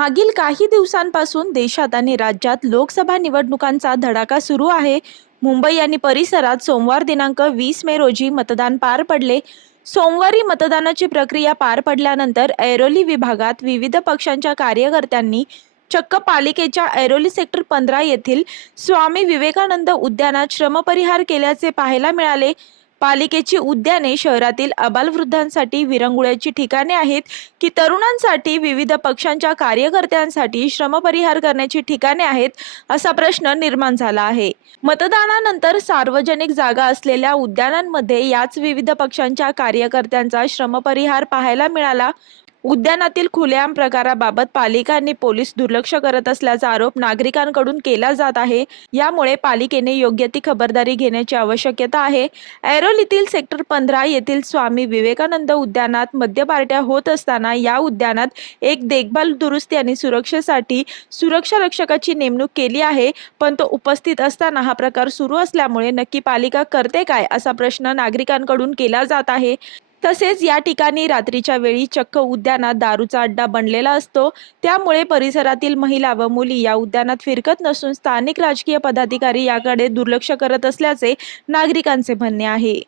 मागील काही दिवसांपासून देशात आणि राज्यात लोकसभा निवडणुकांचा धडाका सुरू आहे. मुंबई आणि परिसरात सोमवार दिनांक वीस मे रोजी मतदान पार पडले. सोमवारी मतदानाची प्रक्रिया पार पडल्यानंतर ऐरोली विभागात विविध पक्षांच्या कार्यकर्त्यांनी चक्क पालिकेच्या ऐरोली सेक्टर पंधरा येथील स्वामी विवेकानंद उद्यानात श्रमपरिहार केल्याचे पाहायला मिळाले. पालिकेची उद्याने शहरातील अबालवृद्धांसाठी विरंगुळ्याची ठिकाणे आहेत की तरुणांसाठी विविध पक्षांच्या कार्यकर्त्यांसाठी श्रमपरिहार करण्याची ठिकाणे आहेत असा प्रश्न निर्माण झाला आहे. मतदानानंतर सार्वजनिक जागा असलेल्या उद्यानांमध्ये याच विविध पक्षांच्या कार्यकर्त्यांचा श्रमपरिहार पाहायला मिळाला. उद्यानातील खुलेआम प्रकाराबाबत पालिका आणि पोलीस दुर्लक्ष करत असल्याचा आरोप नागरिकांकडून केला जात आहे. यामुळे पालिकेने योग्य ती खबरदारी घेण्याची आवश्यकता आहे. ऐरोलीतील सेक्टर पंधरा येथील स्वामी विवेकानंद उद्यानात मद्यपार्ट्या होत असताना या उद्यानात एक देखभाल दुरुस्ती आणि सुरक्षेसाठी सुरक्षा रक्षकाची नेमणूक केली आहे. पण तो उपस्थित असताना हा प्रकार सुरू असल्यामुळे नक्की पालिका करते काय असा प्रश्न नागरिकांकडून केला जात आहे. तसेच या ठिकाणी रात्रीच्या वेळी चक्क उद्यानात दारूचा अड्डा बनलेला असतो. त्यामुळे परिसरातील महिला व मुली या उद्यानात फिरकत नसून स्थानिक राजकीय पदाधिकारी याकडे दुर्लक्ष करत असल्याचे नागरिकांचे म्हणणे आहे.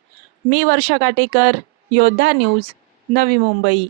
मी वर्षा काटेकर योद्धा न्यूज नवी मुंबई.